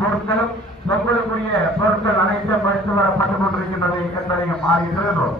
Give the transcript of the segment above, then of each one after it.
பொருட்களும் பொருட்களுக்குரிய பொருட்கள் அனைத்தும் எடுத்து வரப்பட்டுக் கொண்டிருக்கின்றது என்பதையும் அறிகிறோம்.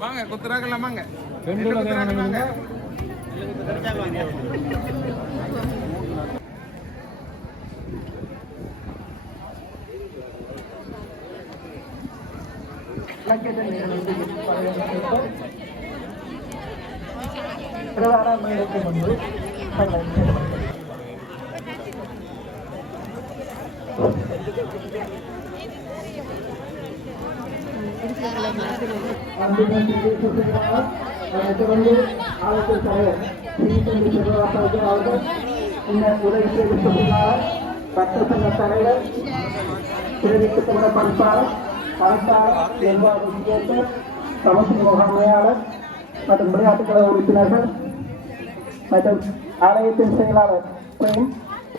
வாங்க குத்துறாங்கலாம் வாங்க முகாமையாளர் மற்றும் விளையாட்டுக்கழக உறுப்பினர்கள் மற்றும் ஆலயத்தின் செயலாளர் பிரேம்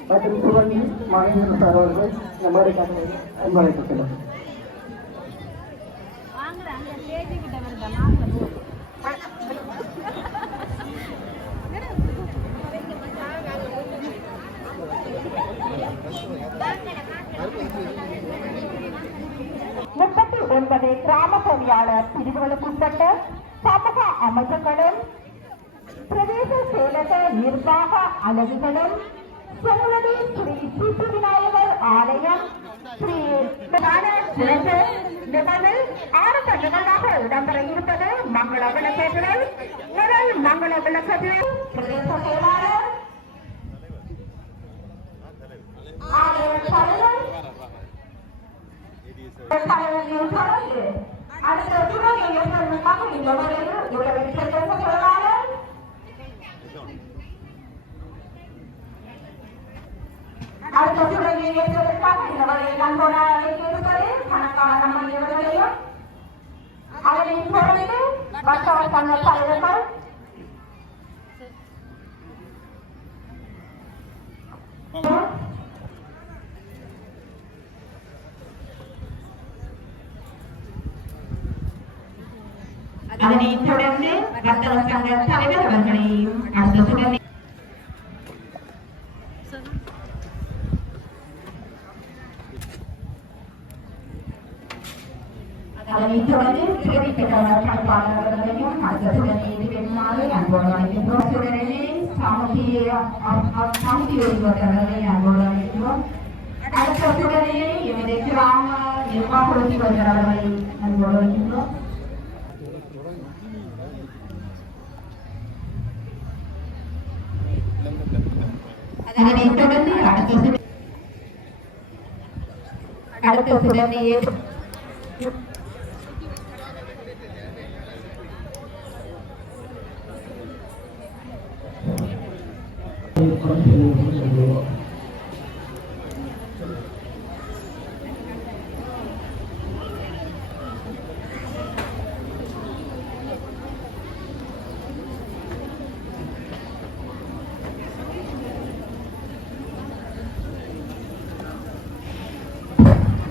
மற்றும் சுவங்கி மகேந்திரன் சார் அவர்கள் நம்மளுடைய அன்பளிக்கப்பட்டனர். கிராம சேவையாளர் பிரிவுகளுக்குட்பட்ட சமூக அமைப்புகளும் பிரதேச செயலக நிர்வாக அலகுகளும் செங்கலடி ஸ்ரீ சித்தி விநாயகர் ஆலயம் ஸ்ரீ நிகழ்வில் ஆரம்ப நிகழ்வாக இடம்பெற இருப்பது மங்கள விளக்கேற்றல். முதல் மங்கள விளக்கத்தில் பிரதேச செயலாளர் ஆலய தலைவர் அடுத்த துறை இயக்குநருக்காக இந்த முறையில் இவ்வளவு செயலாளர் அடுத்த துறை இயக்குநருக்காக இந்த வகையில் அன்போடு அழைத்திருப்பது கணக்கான நம்மவர்களையும் அதனை தொடர்ந்து வர்த்தக சங்க தலைவர்கள் அதனைத் தொடர்ந்து வர்த்தக சங்க தலைவர் அவர்களையும் அடுத்த அதனைத் தொடர்ந்து பணிப்பாளர்களையும் அடுத்த சுடனே பெருமாளை அன்போடு அழைக்கின்றோம். சுடனே சமுதி ஒருவர்களை அன்போடு அழைக்கின்றோம். அடுத்த சுடனே எமது கிராம நிர்வாக உறுப்பினர்கள் அவர்களை அன்போடு அழைக்கின்றோம். அதனைத் தொடர்ந்து அடுத்த சுடனே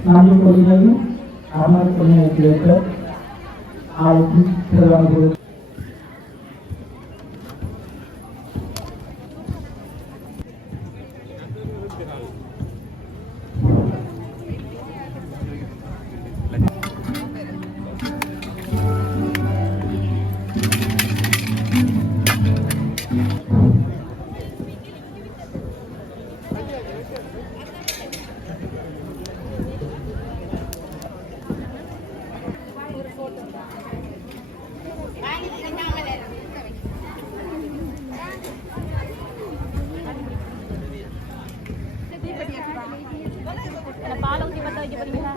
நான்கு கொள்கையும் அமர் கொள்கைக்கு ஆளுக்கும் திருவாரூர் பாலம் பத்த வைக்க போறீங்களா?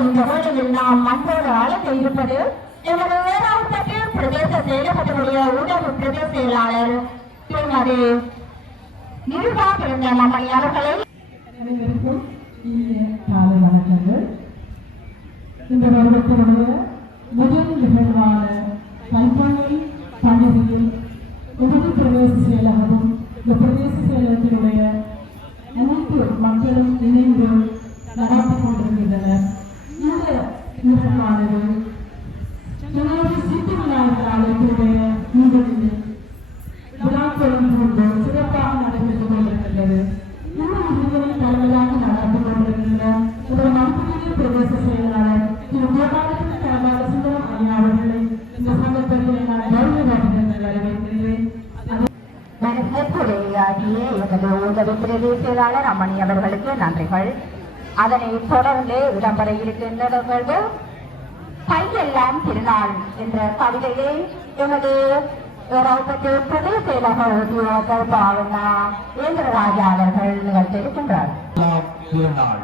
இந்த வேளையில் நாம் மண்போடு அழைக்க இருப்பது எமது வேளாண்மைக்கு பிரதேச செயலகத்தினுடைய உதவி பிரதேச செயலாளர் திருமதி நிருபா பிறந்தம்மா பணியாளர்களை அனைவருக்கும் இனிய காலை வணக்கங்கள். இந்த வருடத்தினுடைய முதல் நிகழ்வான கல்பனை பண்டிகையில் உதவி பிரதேச செயலகமும் இந்த பிரதேச செயலகத்தினுடைய அனைத்து மக்களும் இணைந்து நடாத்திக் கொண்டிருக்கின்றனர். இந்த நிகழ்வானது ஜனவரி சித்தி விநாயகர் ஆலயத்தினுடைய விழாக்களும் வழங்கிய எமது உதவி பிரதி செயலாளர் அம்மணி அவர்களுக்கு நன்றிகள். அதனை தொடர்ந்து இடம்பெற இருக்கின்ற நிகழ்வு கையெல்லாம் திருநாள் என்ற கவிதையை எமது பிரதி செயலக உத்தியோகர் பாவனா இந்திரராஜா அவர்கள் நிகழ்த்தியிருக்கின்றார். திருநாள்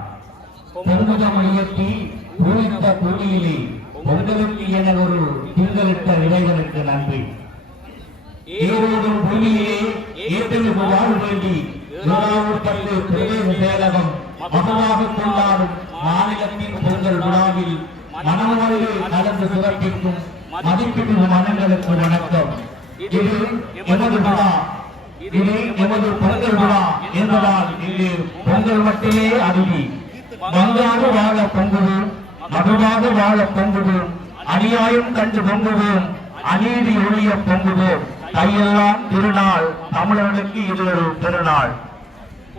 பொங்குதமொழியத்தி பூரித்த பூமியிலே பொங்கலுக்கு என ஒரு திங்களிட்ட இறைவனுக்கு நன்றி. ஈரோடும் பூமியிலே ஏற்றெழுப்பு வாழ் வேண்டி 110 பிரதேச செயலகம் மகமாக கொண்டாடும் மாநிலத்தின் பொங்கல் விழாவில் மனமொழி கலந்து சிறப்பிக்கும் மதிப்பிடும் மனங்களுக்கு வணக்கம். இது எமது விழா, இது எமது பொங்கல் விழா என்பதால் இங்கு பொங்கல் மட்டுமே அருவி. மங்காக வாழ பொங்குவோம், மதுவாக வாழ பொங்குவோம், அநியாயம் கண்டு பொங்குவோம், அநீதி ஒழிய பொங்குவோம். கையெல்லாம் திருநாள், தமிழர்களுக்கு இது ஒரு திருநாள்.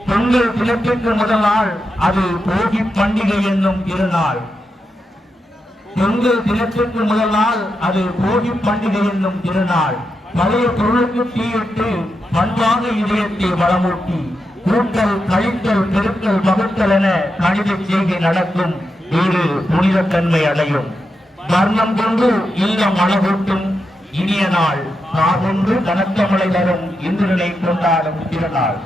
பொங்கல் தினத்திற்கு முதல் நாள் அது போகி பண்டிகை என்னும் திருநாள். பொங்கல் தினத்திற்கு முதல் நாள் அது போகி பண்டிகை என்னும் திருநாள். பழைய பொருளுக்கு தீயிட்டு பண்பாக இதயத்தை வளமூட்டி கூட்டல் கழித்தல் பெருக்கல் வகுத்தல் என கணித செய்கை நடக்கும் வீடு புனிதத்தன்மை அடையும். வர்ணம் கொண்டு இல்லம் அழகூட்டும் இனிய நாள். நாகொன்று கனத்த மழை தரும் இந்திரனை கொண்டாடும் திருநாள்.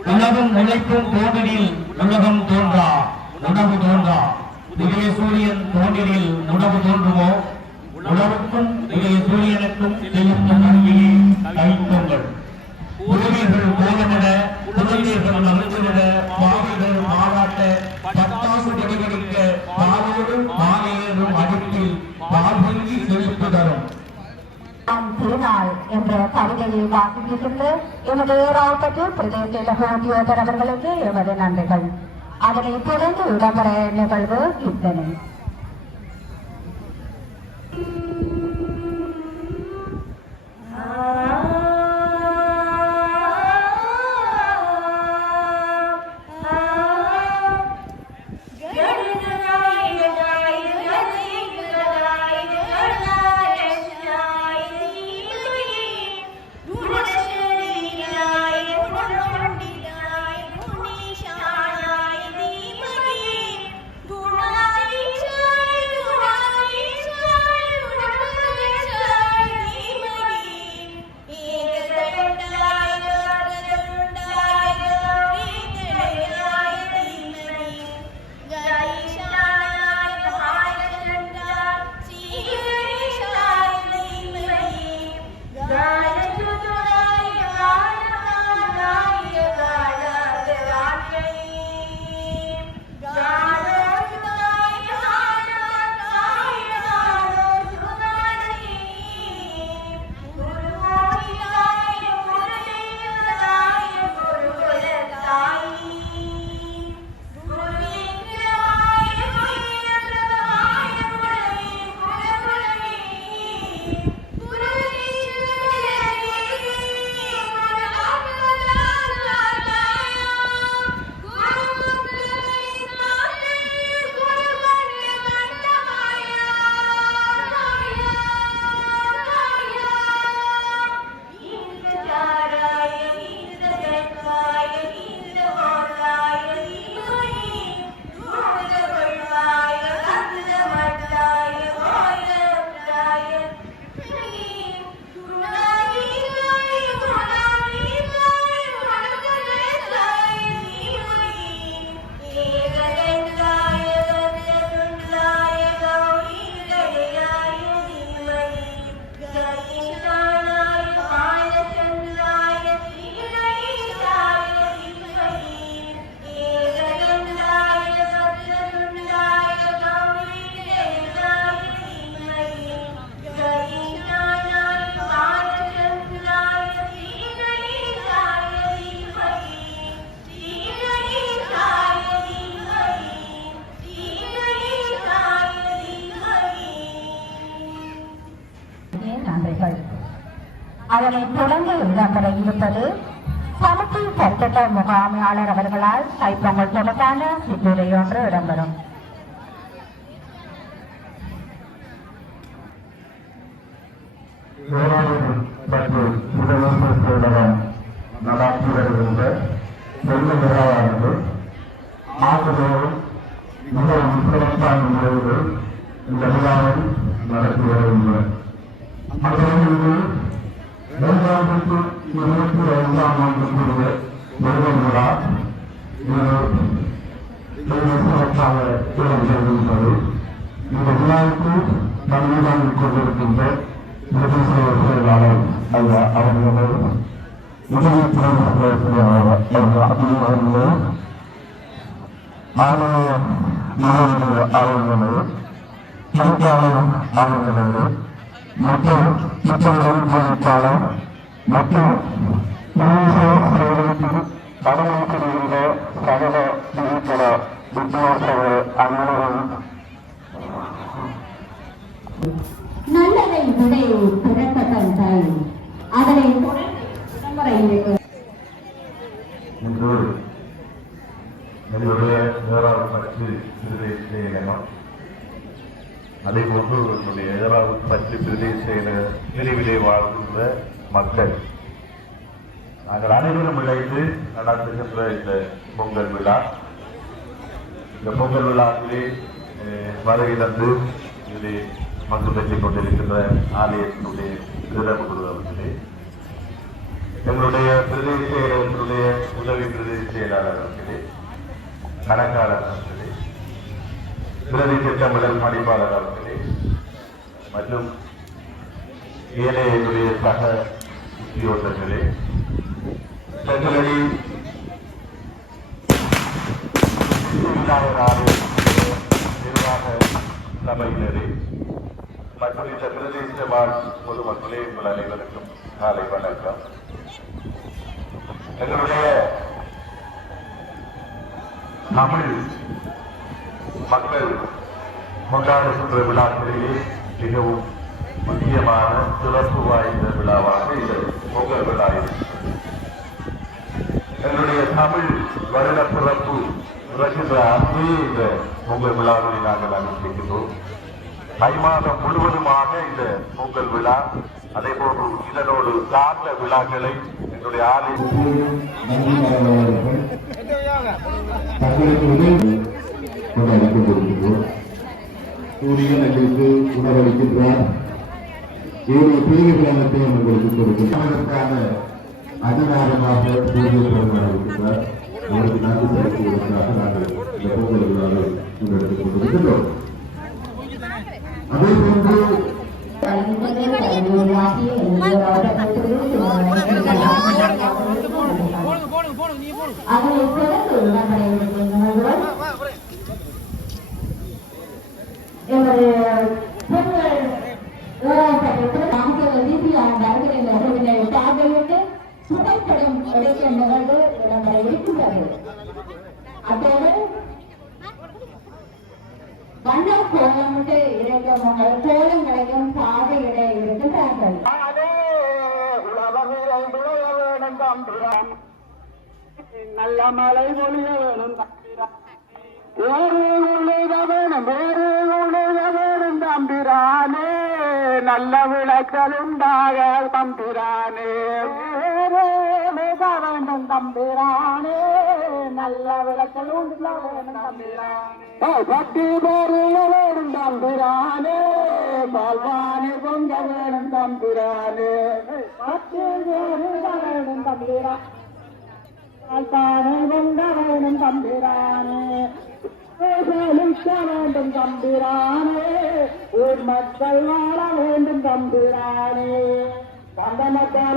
உலகம் உழைக்கும் தோன்றில் உலகம் தோன்றா, உணவு தோன்றா. உதய சூரியன் தோன்றில் உணவு தோன்றுமோ? உணவுக்கும் உதய சூரியனுக்கும் செலுத்தும் அருகிலே கைப்பொங்கல். ஊழியர்கள் கோலமிட, குழந்தைகள் மகிழ்ச்சிட, பாவிகள் பாராட்ட, பட்டாசு வெடிவெடிக்க, பாலோடு மாலையேறும் அடுப்பில் பால்வங்கி செழிப்பு தரும். திருநாள் என்ற கவிதையை வாசிக்கின்ற எமது ராவுப்பட்டு பிரதேச உத்தியோகர் அவர்களுக்கு எமது நன்றிகள். அதனை தொடர்ந்து இடம்பெற நிகழ்வு இத்தனை. அதனை தொடர்ந்து இடம்பெற இருப்பது சமூக சட்டத்த முகாமையாளர் அவர்களால் தைப்பொங்கல் தொடர்பான சிற்றுரை ஒன்று இடம்பெறும். இந்த விழாவை நடத்தி வருகின்றனர். அதோடு 2025ஆம் ஆண்டுக்குரிய முருகன் விழா சிறப்பாக வருகின்றது. இந்த விழாவுக்கு தலைமையாக கொண்டிருக்கின்ற செயலாளர் ஐயா அவர்களோடு உதவித்துறை அவர்களே, ஆலய அவர்களே, எழுத்தாளர் அவர்களே, மற்றும் ஒருங்கிணைப்பாளர் மற்றும் பணமளிக்கின்ற சகல திரைப்பட வித்தியாசங்கள் அனைவரும் நல்லதை விடை பிறக்கத்தான் தாய் அதனை தொடர்ந்து விளம்பரம் இன்று என்னுடைய ஏழாவது பற்றி பிரதேசம், அதே போன்று என்னுடைய ஏழாவது பற்றி பிரதேச பிரிவிலே வாழ்கின்ற மக்கள் நாங்கள் அனைவரும் இணைந்து நடத்துகின்ற இந்த பொங்கல் விழா, இந்த பொங்கல் விழாவிலே வருகை தந்து இதிலே மங்கு பெற்றுக் கொண்டிருக்கின்ற ஆலயத்தினுடைய அவர்களே, எங்களுடைய பிரதேச செயலர்களுடைய உதவி பிரதேச செயலாளர் அவர்களே, கணக்காளர் அவர்களே, பிரதி திட்டமிடல் பணிப்பாளர் அவர்களே மற்றும் ஏழைய சக உத்தியோகர்களே, செங்கலடி நிர்வாக சபையினரே மற்றும் இந்த பிரதேச வாழ் பொதுமக்களே, உங்கள் அனைவருக்கும் காலை வணக்கம். எங்களுடைய தமிழ் மக்கள் கொண்டாடுகின்ற விழாக்களிலே மிகவும் முக்கியமான சிறப்பு வாய்ந்த விழாவாக இந்த பொங்கல் விழா இருக்கிறது. எங்களுடைய தமிழ் வருட பிறப்பு பிறக்கின்ற அன்றே இந்த பொங்கல் விழாவை நாங்கள் அனுஷ்டிக்கின்றோம். தை மாதம் முழுவதுமாக இந்த பொங்கல் விழா, அதே போன்று இதனோடு சார்ந்த விழாக்களை என்னுடைய சூரியன் எங்களுக்கு உணவளிக்கின்றார். ஏழு பிரிவுகளுக்கு உங்களுக்கு கொடுக்கின்றதற்கான அதிகாரமாக இருக்கின்றார். அவருக்கு நன்றி செலுத்துவதற்காக நாங்கள் இந்த பொங்கல் விழாவை முன்னெடுத்துக் கொண்டிருக்கின்றோம். அதே போன்று அதனை தொடர்ந்து புகைப்படம் எடுக்கும் நிகழ்வு இடம்பெற இருக்கின்றது. அதோடு வண்ண கோலமிட்டு இறைக்கும் கோலங்களையும் பாதையிட இருக்கின்றார்கள். நல்ல மழை பொழிய வேணும் வேணும் தம்பிரானே, நல்ல விளக்கலுண்டாக தம்பிரானே வேண்டும் தம்பிரானே, நல்ல விளக்கலுண்ட வேணும் தம்பிரானே, பட்டி பொருள வேணும் தம்பிரானே, பால்வானி பொங்க வேணும் தம்பிரானே, பட்டி வேணும் தம்பிரானே, பால்பானை பொங்க வேணும் தம்பிரானே, செழிக்க வேண்டும் தம்பிரானே, ஊர் மக்கள் வாழ வேண்டும் தம்பிரானே, கந்தனக்கான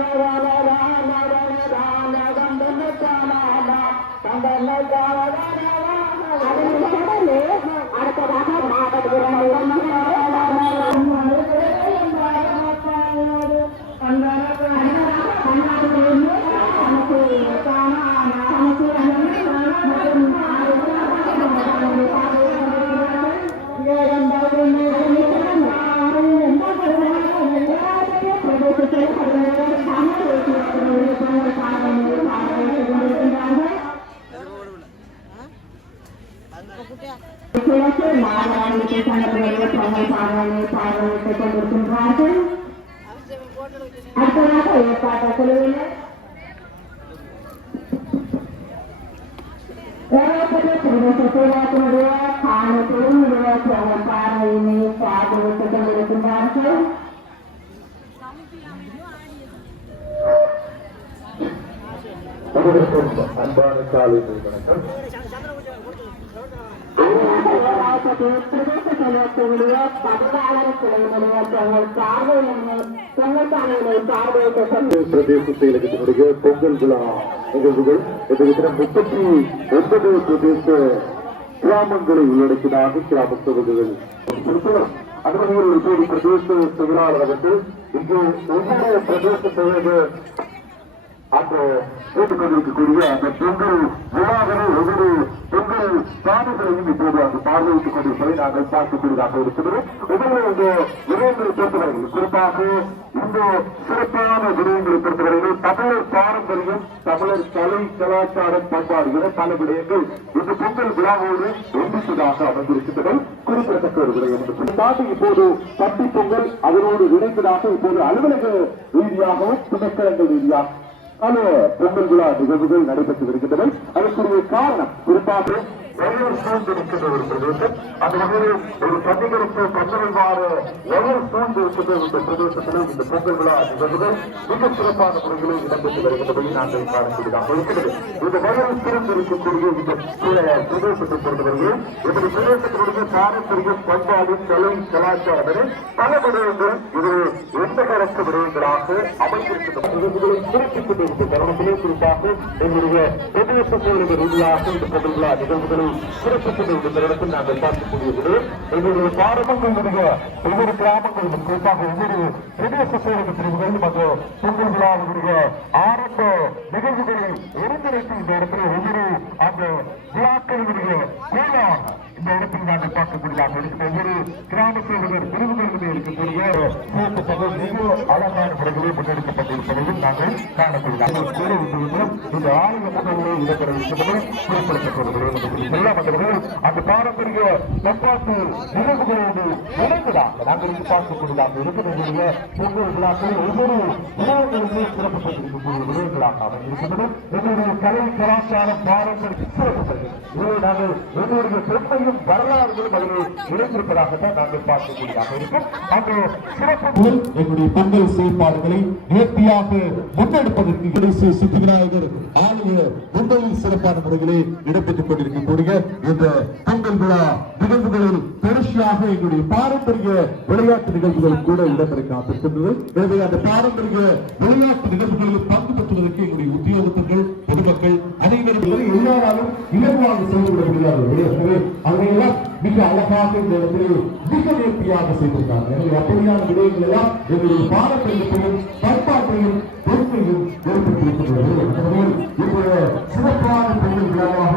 அடுத்ததாக கிழக்கு மாநிலத்தை பார்வையிட்டுக் கொண்டிருக்கின்றார்கள். அடுத்ததாக ஏற்பாட்டு குழுவினர் பிரதேச சேவாத்தினுடைய காண பெருநிலைய பார்வை காலையிலே பார்வையிட்டுக் கொண்டிருக்கின்றார்கள். அன்பான காலை வணக்கம். பிரதேச செயலகத்தினுடைய பதிவாளர் துறையினுடைய தங்கள் பார்வையினை தொங்கச்சாலையினை பார்வையிட்ட பிரதேச செயலகத்தினுடைய பொங்கல் விழா நிகழ்வுகள் எதிர்க்கிற 39 பிரதேச கிராமங்களை உள்ளடக்கினாக கிராம தொகுதிகள் அந்த வகையில் இப்போது பிரதேச செயலாளர் அவர்கள் இங்கு ஒவ்வொரு பிரதேச செயலக அந்த கேட்டுக்கொண்டிருக்கக்கூடிய அந்த பொங்கல் விழாவினை ஒவ்வொரு பொங்கல் சாமிகளையும் இப்போது அந்த பார்வையிட்டுக் கொண்டிருப்பதை நாங்கள் பார்க்கக்கூடியதாக இருக்கிறது. ஒவ்வொரு இந்த விடயங்களை பொறுத்தவரையில் குறிப்பாக இந்த சிறப்பான விடயங்களை பொறுத்தவரையில் தமிழர் பாரம்பரியம், தமிழர் கலை, கலாச்சாரம், பண்பாடு என பல விடயங்கள் இந்த பொங்கல் விழாவோடு ஒன்றித்ததாக அமைந்திருக்கின்றன. குறிப்பிடத்தக்க ஒரு விடயம் என்று இப்போது பட்டி பொங்கல் அதனோடு இணைந்ததாக இப்போது அலுவலக ரீதியாகவும் துணைக்கலங்கள் ரீதியாக பல பொங்கல் விழா நிகழ்வுகள் நடைபெற்று வருகின்றன. அதற்குரிய காரணம் குறிப்பாக சூழ்ந்திருக்கின்ற ஒரு பிரதேசம். அந்த வகையில் ஒரு பண்டிகைக்கு 19 சூழ்ந்திருக்கின்ற இந்த பிரதேசத்திலும் இந்த பொங்கல் விழா நிகழ்வுகள் மிக சிறப்பான முறைகளில் இடம்பெற்று வருகின்றபடி நாங்கள் காணக்கூடியதாக இருக்கிறது. இந்த வகையில் சிறந்திருக்கக்கூடிய இந்த பிரதேசத்தை பொறுத்தவரையில் இந்த பிரதேசத்தினுடைய பாரம்பரியம், பண்பாடு, கலை, கலாச்சாரம் என பல விடயங்கள் இது எந்த கரக்க விடயங்களாக அமைந்திருக்கின்ற நிகழ்வுகளை குறிப்பிட்டு தருணத்திலே குறிப்பாக எங்களுடைய பிரதேச செயலக ரீதியாக இந்த பொங்கல் விழா நிகழ்வுகளை சிறப்பிக்கின்ற இந்த தருணத்தில் நாங்கள் பார்க்கக்கூடியது எங்களுடைய பாரம்பரியங்களுடைய ஒவ்வொரு கிராமங்களிலும் குறிப்பாக ஒவ்வொரு பிரதேச செயலக பிரிவுகளிலும் அந்த பொங்கல் விழாவுடைய ஆரம்ப நிகழ்வுகளை ஒருங்கிணைத்து இந்த இடத்துல ஒவ்வொரு அந்த விழாக்களினுடைய மேலான இந்த இடத்தில் நாங்கள் பார்க்கக்கூடியதாக இருக்கிற ஒவ்வொரு கிராம சேவகர் பிரிவுகளிலுமே இருக்கக்கூடிய சிறப்பு பகுதி மிக அழகான முறைகளில் முன்னெடுக்கப்பட்டிருப்பதையும் நாங்கள் காணக்கூடியதாக இந்த ஆலய முகங்களை இடம்பெற இருக்கின்றன குறிப்பிடத்தக்கவர்கள் அந்த பாரம்பரிய பண்பாட்டு நிகழ்வுகளோடு இணைந்ததாக நாங்கள் பார்க்கக்கூடியதாக இருக்கிற பொங்கல் விழாக்கள் ஒவ்வொரு விழாக்களுமே சிறப்பிட்டிருக்கக்கூடிய விழாக்களாக அமைந்திருக்கின்றன. எங்களுடைய கலை, கலாச்சாரம், பாரம்பரிய சிறப்பு நாங்கள் எங்களுடைய பெருமையும் வரலாறுகளும் அதில் இணைந்திருப்பதாகத்தான் நாங்கள் பார்க்கக்கூடியதாக இருக்கும். அந்த சிறப்பு எங்களுடைய பொங்கல் செயல்பாடுகளை நேர்த்தியாக முன்னெடுப்பதற்கு சித்தி விநாயகர் ஆலய பொங்கலில் சிறப்பான முறைகளே இடம்பெற்றுக் கொண்டிருக்கக்கூடிய இந்த பொங்கல் விழா நிகழ்வுகளில் தொடர்ச்சியாக எங்களுடைய பாரம்பரிய விளையாட்டு நிகழ்வுகள் கூட இடம்பெற காத்திருக்கின்றது. எனவே அந்த பாரம்பரிய விளையாட்டு நிகழ்வுகளில் பங்கு பெற்றுவதற்கு எங்களுடைய உத்தியோகத்தர்கள், பொதுமக்கள் அனைவரும் எல்லாராலும் இலகுவாக செய்துவிட முடியாது. அதையெல்லாம் மிக அழகாக இந்த இடத்திலே மிக நேர்த்தியாக செய்திருக்காங்க. எனவே அப்படியான விடயங்கள் எல்லாம் எங்களுடைய பாரம்பரியத்தையும் பண்பாட்டையும் பொறுப்பையும் ஏற்படுத்தியிருக்கின்றது. இன்றைய சிறப்பான பொங்கல் விழாவாக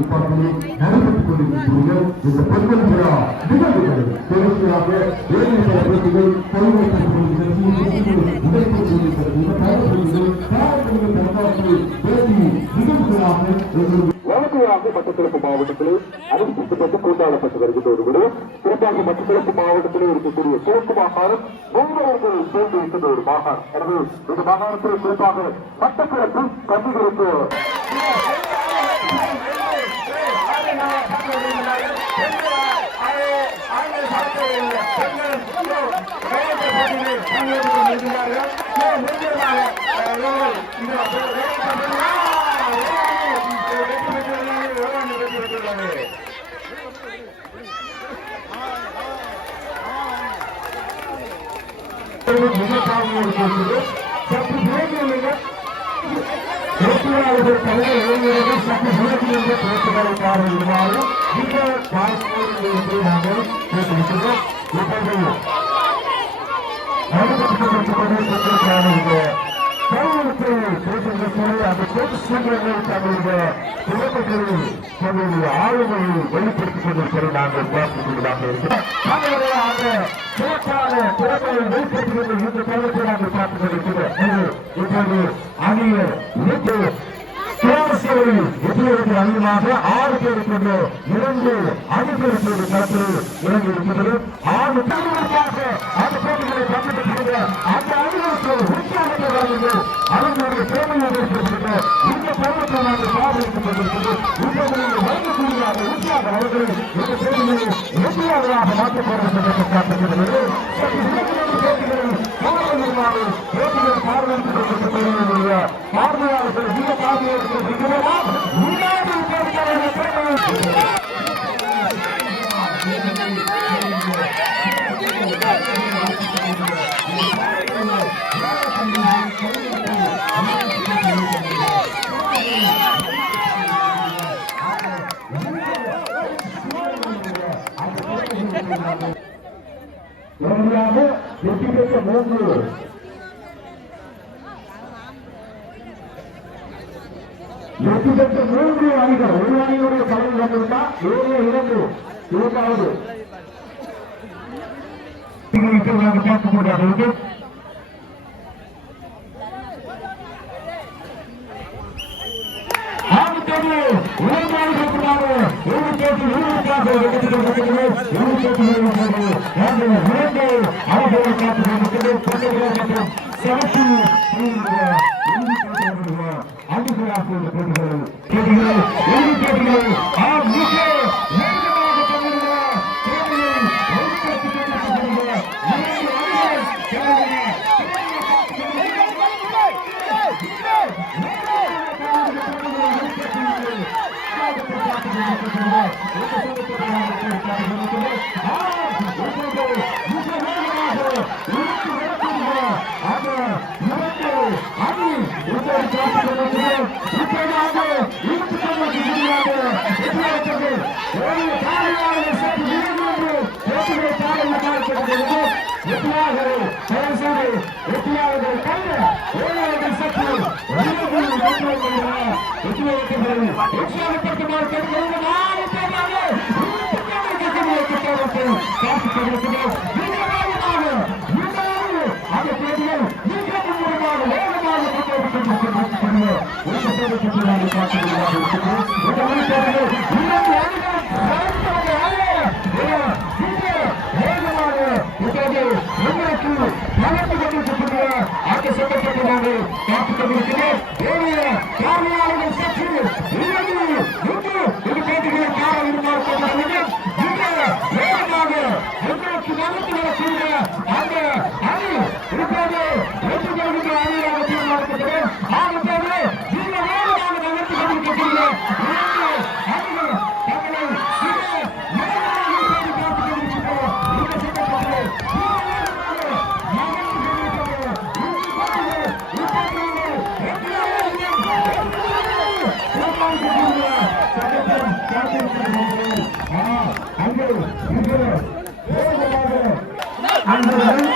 ஏற்பாட்டிலே நடைபெற்றுக் கொண்டிருக்கக்கூடிய இந்த பொங்கல் விழா நிகழ்வுகள் தொடர்ச்சியாக ஏழை போட்டிகள், வழக்கையாக மட்டக்களப்பு மாவட்டத்திலே அறிவிக்கப்பட்டு கொண்டாடப்பட்டு வருகின்றோடு குறிப்பாக மட்டக்களப்பு மாவட்டத்திலே இருக்கக்கூடிய கிழக்கு மாகாணம் மூன்றவர்கள் சேர்ந்து இருக்கின்ற ஒரு மாகாணம். எனவே இந்த மாகாணத்தில் குறிப்பாக மட்டக்களப்பு கல்விகளுக்கு பார்வையிடுமாறு இந்த நாங்கள் தங்களுடைய ஆளுமையை வெளிப்படுத்திக் கொண்டிருப்பதை நாங்கள் பார்த்துக் கொண்டதாக இருக்கிறோம். சிறப்பான திறமையை வெளிப்படுத்துகின்ற இந்த தருணத்தை நாங்கள் பார்த்துக் கொண்டிருக்கிறோம். இப்போது அணிய எதிர்ப்பு அதிகமாக 6 பேர் கொண்டு 2 அணிகளுக்கு களத்தில் இறங்கியிருக்கிறது. 6 பேருக்காக அந்த போட்டிகளை பங்கெடுக்கின்ற அந்த அணிகளுக்கு உற்சாகத்தை வழங்குங்கள். அவர்களுடைய திறமையை ஏற்படுத்துகின்ற இந்த பருவத்தை நாங்கள் பார்வையிட்டுக் கொண்டிருக்கிறது. இப்போது வழங்கக்கூடிய உற்சாக அவர்கள் இந்த போட்டிகளை சட்டமாக மாற்றப் போகிறது காட்டுகிறது. பார்வையாளர்கள் இந்த பார்வையாளர்கள் வெற்றி பெற்ற 3 அணிகள் ஒரு அணியுடைய தலைவர் வந்திருந்தால் 7-2 இரண்டாவது பார்க்க முடியாது. அங்கு